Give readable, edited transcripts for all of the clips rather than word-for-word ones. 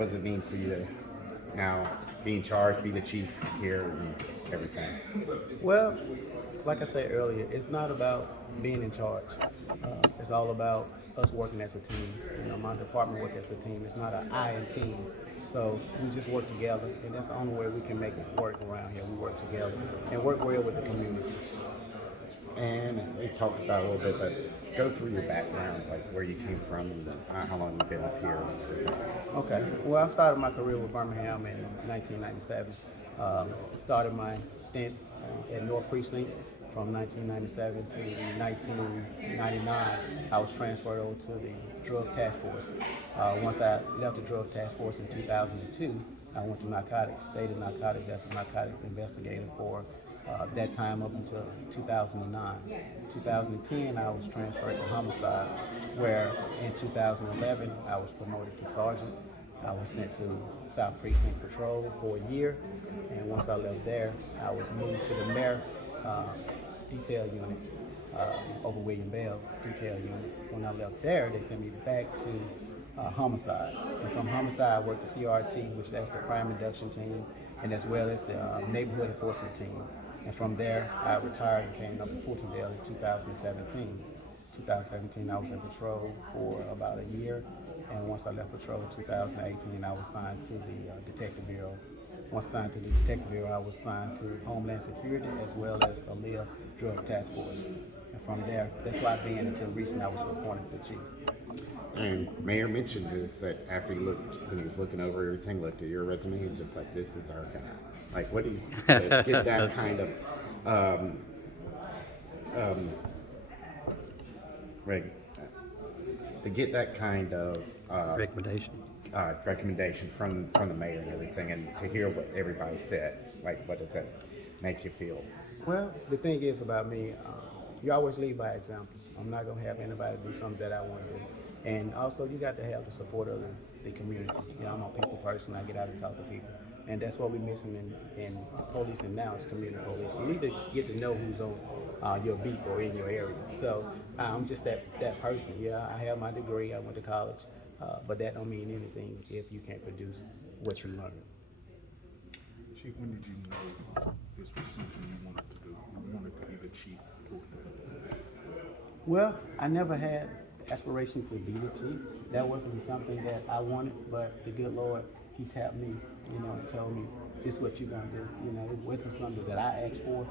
what does it mean for you to now be in charge, be the chief here, and everything? Well, like I said earlier, it's not about being in charge. It's all about us working as a team. My department work as a team. It's not an I in team. So we just work together, and that's the only way we can make it work around here. We work together and work well with the communities. And we talked about it a little bit, but go through your background, like where you came from and how long you've been up here. Okay. Well, I started my career with Birmingham in 1997. Started my stint at North Precinct from 1997 to 1999. I was transferred over to the Drug Task Force. Once I left the Drug Task Force in 2002, I went to narcotics, stayed in narcotics as a narcotics investigator for that time up until 2009. 2010, I was transferred to homicide, where in 2011, I was promoted to sergeant. I was sent to South Precinct Patrol for a year, and once I left there, I was moved to the mayor detail unit over William Bell detail unit. When I left there, they sent me back to homicide, and from homicide, I worked the CRT, which that's the crime reduction team, and as well as the neighborhood enforcement team. And from there, I retired and came up to Fultondale in 2017. 2017, I was in patrol for about a year, and once I left patrol in 2018, I was signed to the Detective Bureau. Once signed to the Detective Bureau, I was signed to Homeland Security as well as ALEA Drug Task Force. And from there, that's why I've been until recently I was appointed the chief. And Mayor mentioned this, that after he looked, when he was looking over everything, looked at your resume and just like, this is our guy. Like, what do you get that kind of to get that kind of recommendation from the mayor and everything, and to hear what everybody said, like, what does that make you feel? Well, the thing is about me, you always lead by example. I'm not gonna have anybody do something that I want to do. And also, you got to have the support of the community. I'm a people person. I get out and talk to people. And that's what we're missing in policing now, is community police. You need to get to know who's on your beat or in your area. So I'm just that person. Yeah, I have my degree. I went to college. But that don't mean anything if you can't produce what you learn. Chief, when did you know this was something you wanted to do? You wanted to be the chief? Well, I never had aspiration to be the chief. That wasn't something that I wanted, but the good Lord, he tapped me, and told me, this is what you're gonna do. It wasn't something that I asked for.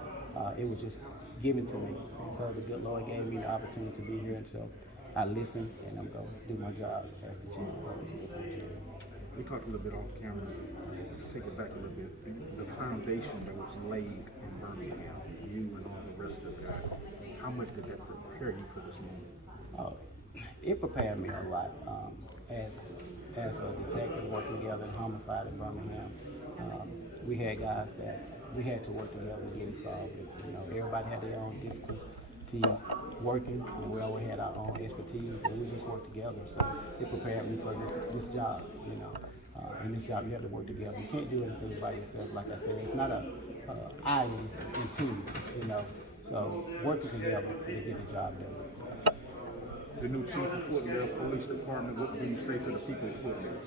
It was just given to me. And so the good Lord gave me the opportunity to be here, and so I listened, and I'm gonna do my job as the chief of police. We talked a little bit off camera. Take it back a little bit. The foundation that was laid in Birmingham, you and all the rest of the guys, how much did that prepare you for this moment? It prepared me a lot. As a detective working together in homicide in Birmingham, we had guys that we had to work together and get it solved. Everybody had their own difficulties working, and we always had our own expertise, and we just worked together. So it prepared me for this job. In this job, you have to work together. You can't do anything by yourself. Like I said, it's not a I in team. So working together to get the job done. The new chief of Fultondale Police Department, what can you say to the people of Fultondale?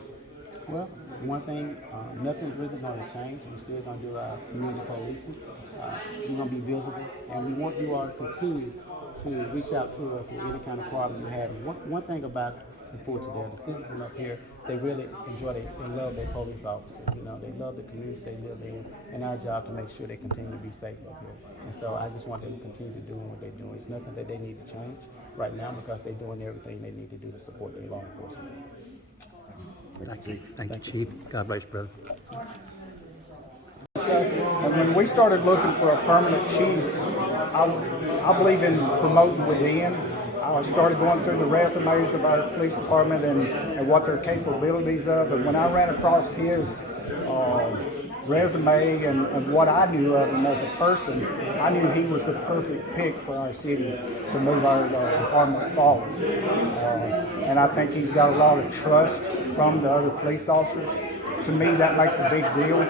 Well, one thing, nothing's really going to change. We're still going to do our community policing. We're going to be visible, and we want you all to continue to reach out to us with any kind of problem you have. One thing about the Fultondale, the citizens up here, they really enjoy they love their police officers. They love the community they live in, and our job to make sure they continue to be safe up here. And so I just want them to continue to do what they're doing. It's nothing that they need to change right now, because they're doing everything they need to do to support their law enforcement. Thank you, Chief. God bless you, brother. And when we started looking for a permanent chief, I believe in promoting within. I started going through the resumes of our police department and what their capabilities of. And when I ran across his resume and what I knew of him as a person, I knew he was the perfect pick for our city to move our department forward. And I think he's got a lot of trust from the other police officers. To me, that makes a big deal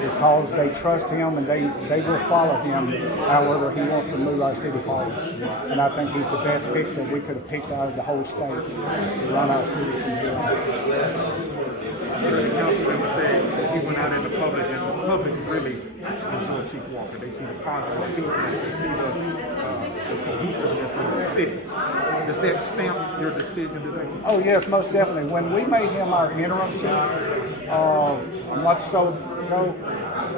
because they trust him and they will follow him however he wants to move our city forward. And I think he's the best pick that we could have picked out of the whole state to run our city from here. you went out in the public, and the public really enjoy Chief Walker. They see the positive feedback, they see the cohesiveness of the city. Does that stamp your decision today? Oh yes, most definitely. When we made him our interim chief a month or so ago,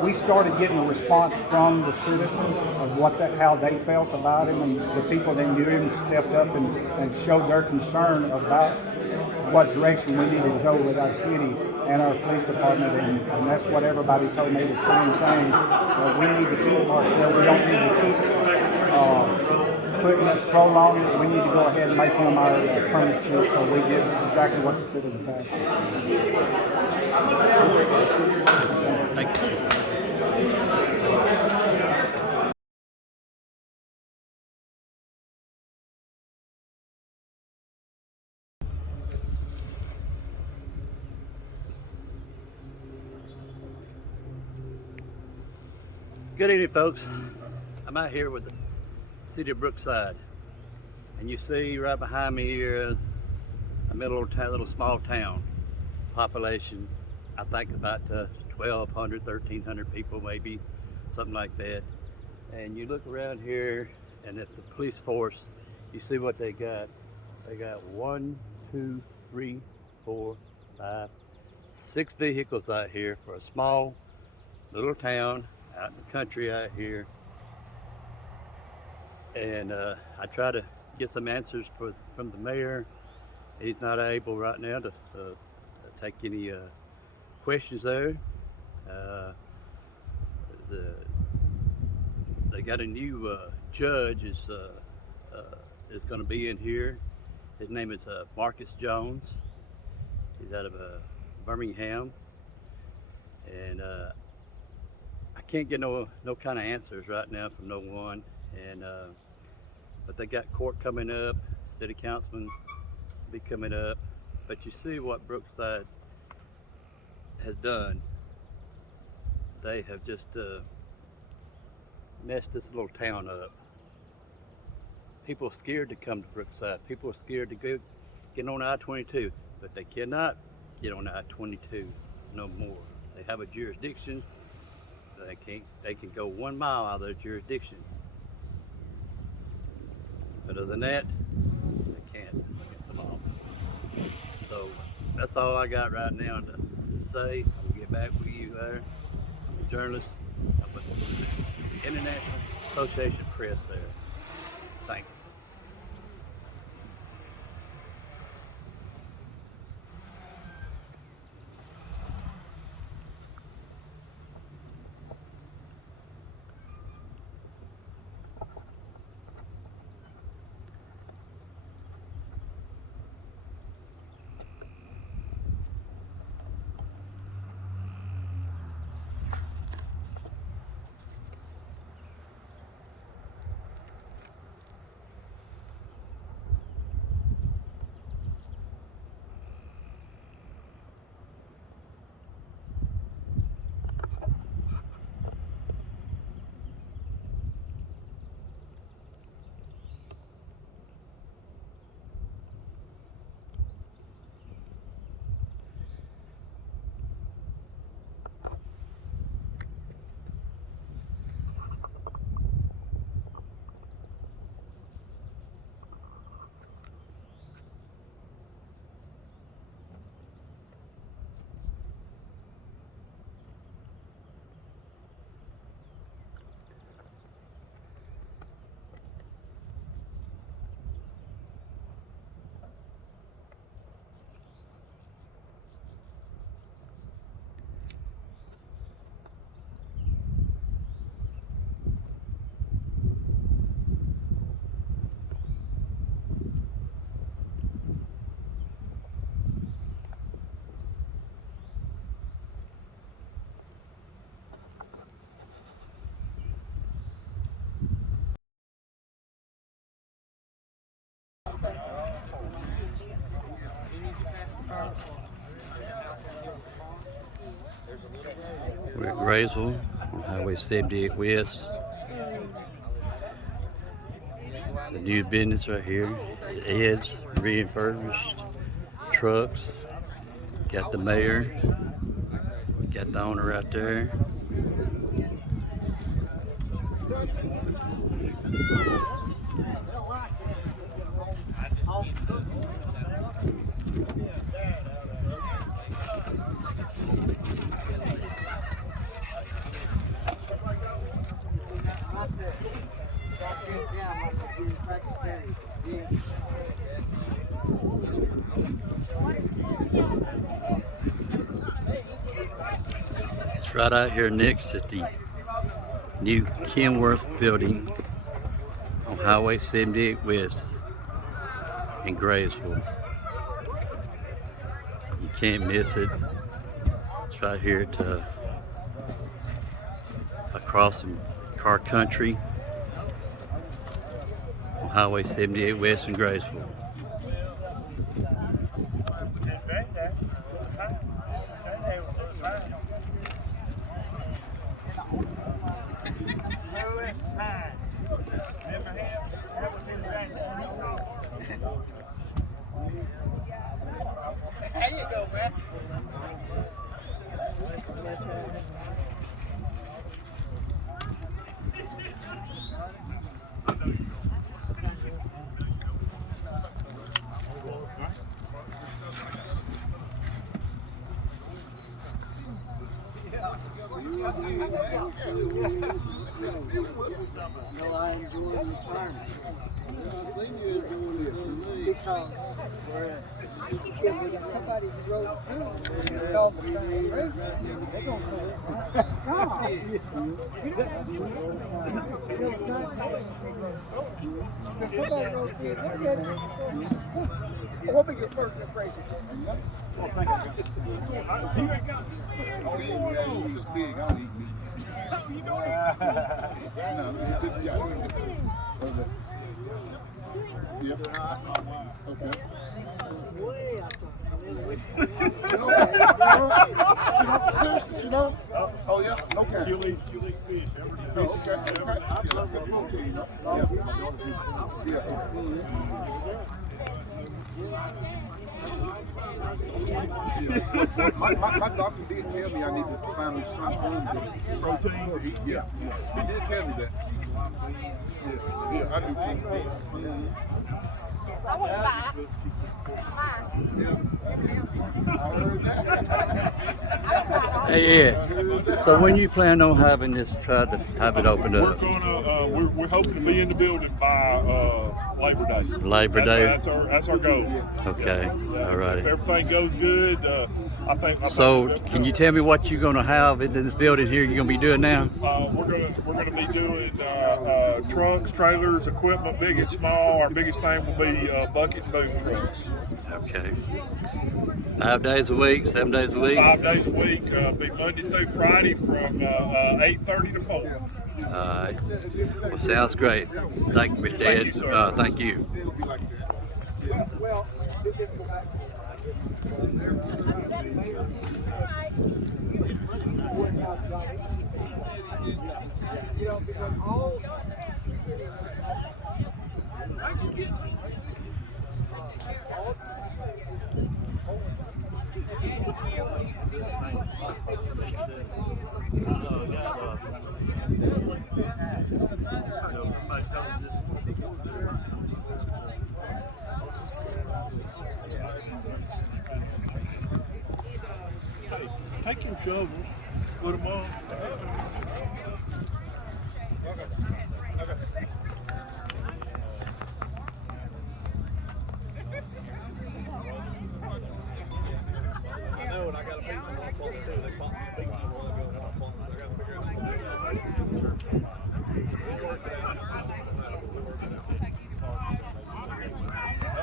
we started getting a response from the citizens of how they felt about him, and the people that knew him stepped up and showed their concern about what direction we needed to go with our city and our police department, and that's what everybody told me, the same thing. We need to keep Marcel. We don't need to keep putting it, prolonging it. We need to go ahead and make him our permanent chief, so we did exactly what the citizens asked us. Thank you. Good evening, folks. I'm out here with the city of Brookside, and you see right behind me here is a little small town. Population, I think about 1,200, 1,300 people, maybe something like that. And you look around here, and at the police force, you see what they got. They got 1, 2, 3, 4, 5, 6 vehicles out here for a small little town out in the country out here. And I try to get some answers from the mayor. He's not able right now to take any questions there. They got a new judge is going to be in here. His name is Marcus Jones. He's out of Birmingham, and I can't get no kind of answers right now from no one. And but they got court coming up, city councilman be coming up. But you see what Brookside has done. They have just messed this little town up. People are scared to come to Brookside. People are scared to get on I-22, but they cannot get on I-22 no more. They have a jurisdiction. They can go 1 mile out of their jurisdiction. But other than that, they can't. It's against the law. So that's all I got right now to say. I'll get back with you there. I'm a journalist. I'm with the International Association of Press there. Thanks. We're at Graysville on Highway 78 West. The new business right here, Ed's refurbished trucks. Got the mayor, Got the owner out there. It's right out here next at the new Kenworth building on Highway 78 West in Graysville. You can't miss it. It's right here at across from Car Country on Highway 78 West in Graysville. There you go, man. No, I enjoy retirement. I seen you enjoying it because if somebody drove through and saw the same roof, they're going to go, God. If somebody goes through and look at it, what will be your first impression? Oh, thank you. Oh, he's big. I don't eat meat. Yep. Okay. Seriously, you know? Oh yeah. Okay. You eat fish. Oh, okay. Okay. You love good protein, you know? Yeah. My doctor did tell me I need to find me some protein to eat. Yeah. He did tell me that. Yeah, I do too. I want to buy. Hey, yeah. So when you plan on having this, try to have it opened We're up? gonna we're hoping to be in the building by Labor Day. Labor Day? That's our goal. Okay, all If righty. everything goes good, I think. So can you tell me what you're gonna have in this building here you're gonna be doing now? We're gonna be doing trucks, trailers, equipment, big and small. Our biggest thing will be bucket and boom trucks. Okay. 5 days a week, 7 days a week? 5 days a week. Be Monday through Friday from 8:30 to 4. Well, sounds great. Thank you, Mr. Ed. Thank you, sir. Thank you. Well, just go back. You know, because all Take some shovels, put them on.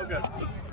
Okay.